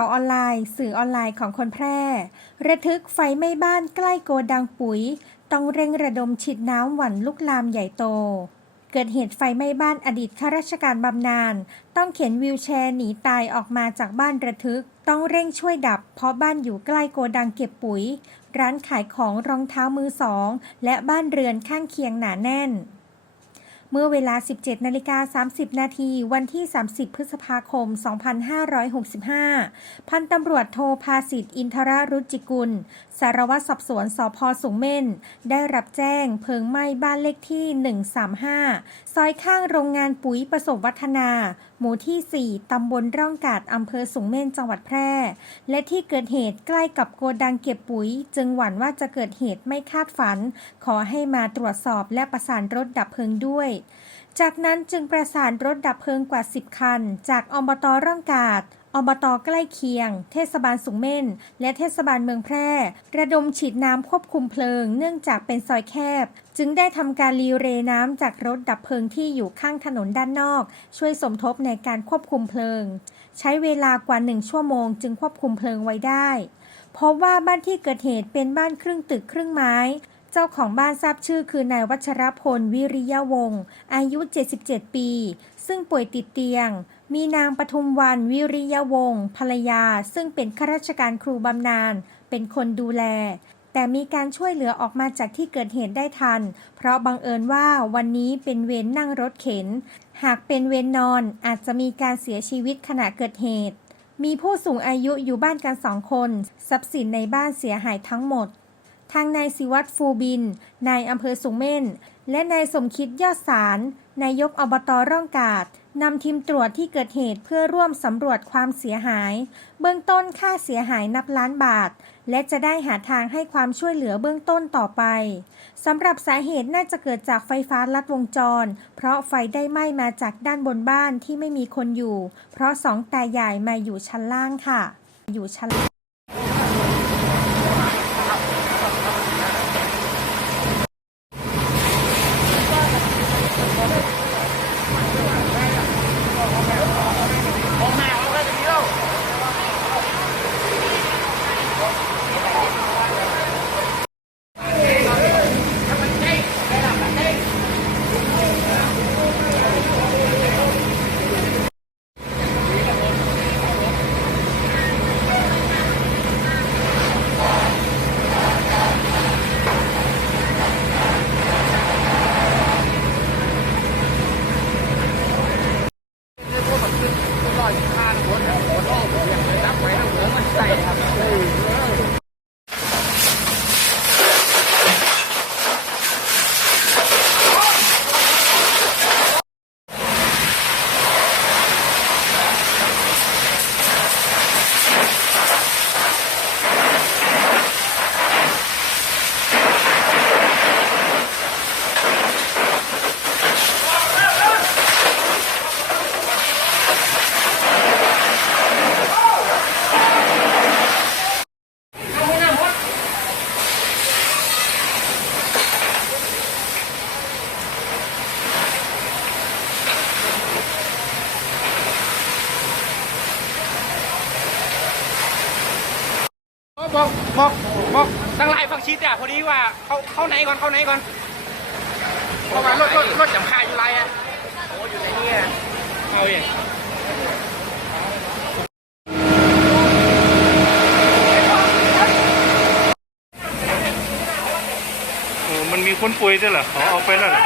ข่าวออนไลน์ สื่อออนไลน์ของคนแพร่ ระทึกไฟไหม้บ้านใกล้โกดังปุ๋ย ต้องเร่งระดมฉีดน้ำหวั่นลุกลามใหญ่โต เกิดเหตุไฟไหม้บ้านอดีตข้าราชการบำนาญต้องเข็นวีลแชร์หนีตายออกมาจากบ้านระทึก ต้องเร่งช่วยดับ เพราะบ้านอยู่ใกล้โกดังเก็บปุ๋ย ร้านขายของรองเท้ามือสอง และบ้านเรือนข้างเคียงหนาแน่น เมื่อเวลา 17นาฬิกา30 นาทีวันที่ 30 พฤษภาคม 2565 พันตำรวจโทภาสิทธิ์อินทรรุจิกุล สารวัตรสอบสวนสพสูงเม่น ได้รับแจ้งเพลิงไหม้บ้านเลขที่ 135 ซอยข้างโรงงานปุ๋ยประสบวัฒนา หมู่ที่ 4 ตำบลร่องกาดอำเภอสูงเม่นจังหวัดแพร่ และที่เกิดเหตุใกล้กับโกดังเก็บปุ๋ย จึงหวั่นว่าจะเกิดเหตุไม่คาดฝัน ขอให้มาตรวจสอบและประสานรถดับเพลิงด้วย จากนั้นจึงประสานรถดับเพลิงกว่า 10 คัน จากอบตร่องกาด อบตใกล้เคียง เทศบาลสุงเม่น และเทศบาลเมืองแพร่ ระดมฉีดน้ำควบคุมเพลิง เนื่องจากเป็นซอยแคบ จึงได้ทำการรีเรน้ำจากรถดับเพลิงที่อยู่ข้างถนนด้านนอก ช่วยสมทบในการควบคุมเพลิง ใช้เวลากว่าหนึ่งชั่วโมงจึงควบคุมเพลิงไว้ได้พบว่าบ้านที่เกิดเหตุเป็นบ้านครึ่งตึกครึ่งไม้เจ้าของบ้านทราบชื่อคือนายวัชรพลวิริยวงศ์อายุ 77 ปี ซึ่งป่วยติดเตียง มีนางปทุมวันวิริยวงศ์ภรรยา ซึ่งเป็นข้าราชการครูบำนาญเป็นคนดูแล แต่มีการช่วยเหลือออกมาจากที่เกิดเหตุได้ทัน เพราะบังเอิญว่าวันนี้เป็นเวรนนั่งรถเข็น หากเป็นเวรนนอนอาจจะมีการเสียชีวิตขณะเกิดเหตุ มีผู้สูงอายุอยู่บ้านกันสองคน ทรัพย์สินในบ้านเสียหายทั้งหมด ทางนายศิวัตรฟูบิน นายอำเภอสุงเม่น และนายสมคิดยอดสารนายกอบตร่องกาด นำทีมตรวจที่เกิดเหตุเพื่อร่วมสำรวจความเสียหาย เบื้องต้นค่าเสียหายนับล้านบาท และจะได้หาทางให้ความช่วยเหลือเบื้องต้นต่อไปสำหรับสาเหตุน่าจะเกิดจากไฟฟ้าลัดวงจร เพราะไฟได้ไหม้มาจากด้านบนบ้านที่ไม่มีคนอยู่ เพราะสองตายายมาอยู่ชั้นล่างค่ะ อยู่ชั้น Thank you. บอกบอกบอกตั้งหลายฟังชิดอะพอดีว่าเขาเข้าไหนก่อนเข้าไหนก่อนเพราะว่ารถรถรถจำคาอยู่ไรอะโอ้อยู่ในนี้อะเอาเองมันมีคนป่วยด้วยเหรอขาเอาไปแล้วเหรอ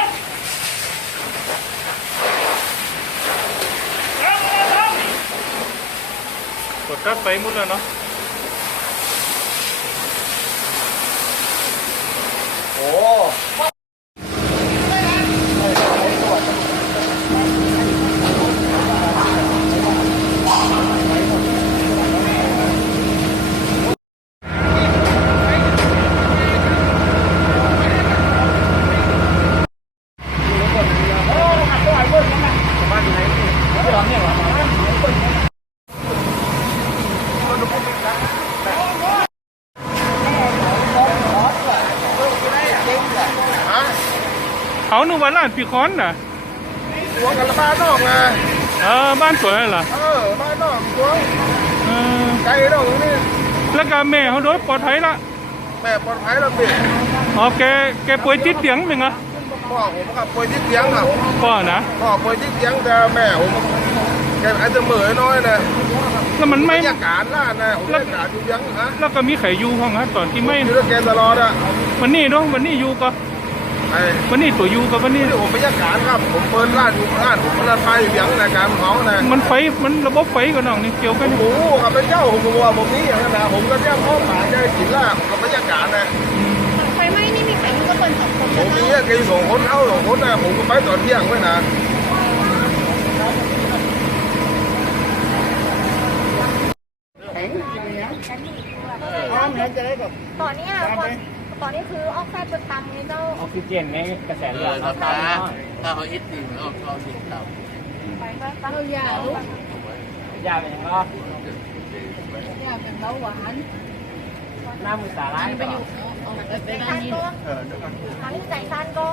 กดตัดไปหมุดแล้วเนาะ เขาหนูวันล้านปีคอนน่ะหัวกันละบ้านนอกไงเออบ้านสวยเหรอเออบ้านนอกหัวเออไกลแล้วตรงนี้แล้วก็แม่เขาโดยปลอดภัยละแม่ปลอดภัยแล้วพี่อ๋อแกแกป่วยติดเตียงเป็นไงพ่อผมขับป่วยที่เตียงครับพ่อนะพ่อป่วยที่เตียงแต่แม่ผมแกอาจจะเหม่อน้อยนะแล้วมันบรไม่รยากาศล่านะผมบรรยากาศอยู่ยังฮะแล้วก็มีไขยูห้องฮะตอนที่ไม่อยู่ด้วยแกตลอดอะวันนี้เนาะวันนี้ยูก็ ไอ้วันนี้ตัวยูก็วันนี้ที่ผมบรรยากาศครับ ผมเปิดร้านอยู่ร้านผมร้านไฟอยู่ยังนะการเผานะมันไฟมันระบบไฟกับน้องนี่เกี่ยวกันหมูกับเป็นเจ้าผมกลัวผมนี่อย่างนั้นนะผมก็แจ้งข้อหาได้กินล่ากับบรรยากาศนะไฟไหม้นี่มีใครรู้ก็คนสองคนผแล้วมก็มีแกอยู่สองคนเท่าสองคนนะผมก็ไปตอนเที่ยงไว้นะตอนเนี้ยตอน ตอนนี้คือออกแฟนประจำนี่เจ้าออกซิเจนในกระแสเลืเอออดถ้าฟ้าถ้าเขาฮิตดีมันออกช่องสิบต่ไปก็ตั้งยาลูกยาเป็นยังไงยาเป็นเบาหวานหน้ามือสาร้ายไปอยู่ใจสั้นก็ทางใจสั้นก็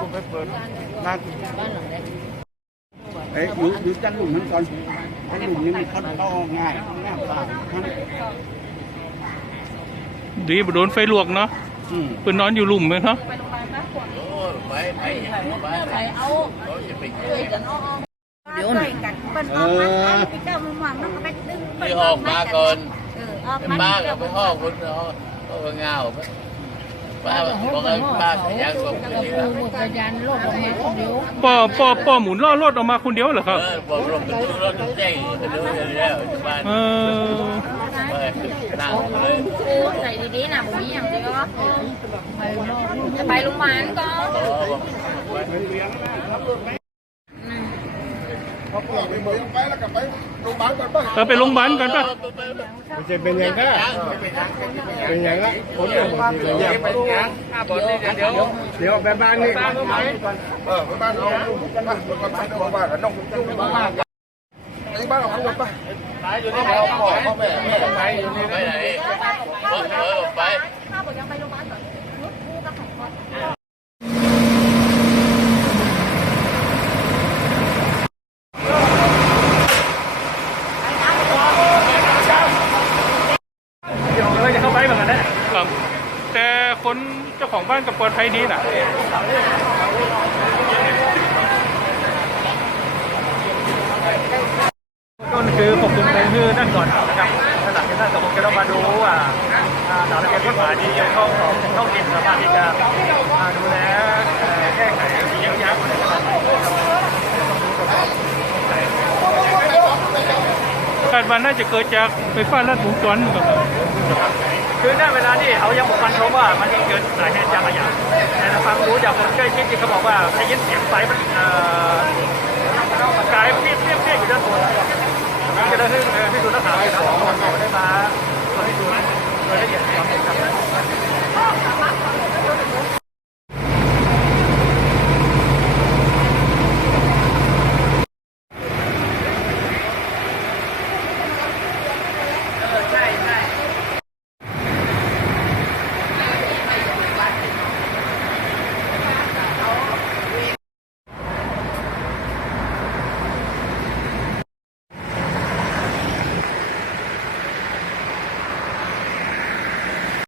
เอ้ยอยู่อยู่จันหลุมมันก่อนจันหลุมนี่มันเข้าเข้าง่ายง่ายเปล่าทั้งดีบ่โดนไฟลวกเนาะอืม เพิ่นนอนอยู่หลุมเลยเนาะำโอ้ไปไปไปไปเอาเขาจะไปเดี๋ยวหน่อยกันเป็นออกมาพี่เจ้ามันมันมันก็ไปดึงไปออกมาก่อนเออออกเป็นมาบ้ากับไปห้องคนเขาเขาก็เงาป้าบอกว่าป้าขยันกว่าคนนี้ป้อป้อป้อหมุนล้อรถออกมาคนเดียวเหรอคเอรับอบอกรถมันรถมันแจ้งไปดูแล้วบ้านเออไป นั่งเลยใส่ดีๆนะผมมีอย่างเดียวก็จะไปโรงพยาบาลก็เขาปล่อยไปเหมือนไปแล้วก็ไปโรงพยาบาลก่อนป่ะเราไปโรงพยาบาลกันปะมันจะเป็นยังไงเป็นยังไงผมจะมาเป็นยังไงเดี๋ยวเดี๋ยวไปบ้านนี่เออไปบ้านเอาไปไปบ้านเอาบ้านน้องยุ่งไป บ้านไอ้บ้านเอาคนไปอยู่ที่ไหนพ่อพ่อแม่แม่ไปอยู่ที่ไหนรถเออไปถ้าผมยังไปโรงพยาบาลก่อนรถกูกับไข่ก่อนเดี๋ยวเราจะเข้าไปเหมือนกันนะครับแต่คนเจ้าของบ้านก็ปลอดภัยดีน่ะ ต้น คือผมคุมในมือนั่นก่อนนะครับขณะที่นั่นก็คงจะต้องมาดูว่าสารเกณฑ์กฎหมายที่เกี่ยวข้องของท้องถิ่นสามารถที่จะดูแลแก้ไขเยียวยาอะไรต่างคาดว่าน่าจะเกิดจากไฟฟ้าลัดวงจรครับคือณเวลาที่เขายังบอกฟันธงว่ามันเกิดสาเหตุจากอะไรอย่างแต่ฟังรู้จากคนใกล้ชิดที่เขาบอกว่าได้ยินเสียงไฟมันเอ่อกายเปรี้ยเปรี้ยเปรี้ยอยู่ด้านบน ก็เลยให้ให้ดูนักข่าว